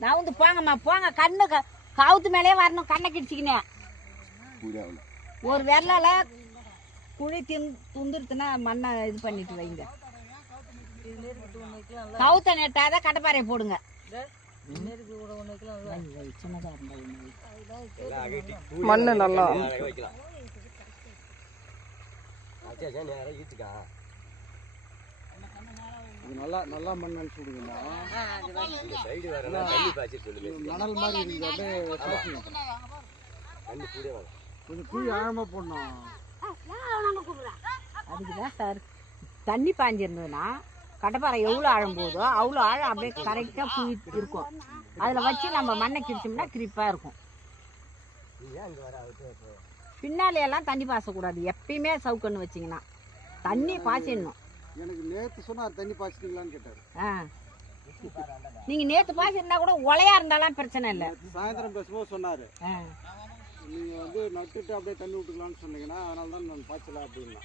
நான் வந்து போங்கம்மா போங்க. கண்ணு கவுத்து மேலே வரணும். கண்ணை கிடிச்சிக்கினே ஒரு விரலால குழி துந்துருத்துனா மண்ணை இது பண்ணிட்டு வைங்க. கவுத்த நெட்டாதான் கடப்பாறையை போடுங்க. மண்ணு நல்லா நல்லா நல்லா மண் அடிச்சு விடுங்கண்ணா. மணல் மாதிரி கொஞ்சம் குழி ஆழமா போடணும். அதுக்குதான் சார் தண்ணி பாஞ்சிருந்ததுன்னா கடப்பாறை எவ்வளோ ஆழம் போதோ அவ்வளோ ஆழம் அப்படியே கரெக்டாக குழி இருக்கும். அதில் வச்சு நம்ம மண்ணை கிடிச்சோம்னா கிரிப்பாக இருக்கும். பின்னாலையெல்லாம் தண்ணி பாசக்கூடாது. எப்பயுமே சவுக்கன்னு வச்சிங்கன்னா தண்ணி பாய்ச்சிடணும். எனக்கு நேற்று சொன்னார் தண்ணி பாய்ச்சிட்டீங்களான்னு கேட்டார். நீங்கள் நேற்று பாய்ச்சிருந்தா கூட ஒலையா இருந்தாலும் பிரச்சனை இல்லை. சாயந்தரம் பேசும்போது சொன்னார், நீங்கள் வந்து நட்டுட்டு அப்படியே தண்ணி விட்டுக்கலான்னு சொன்னீங்கன்னா அதனால தான் நான் பாய்ச்சல அப்படின்னா.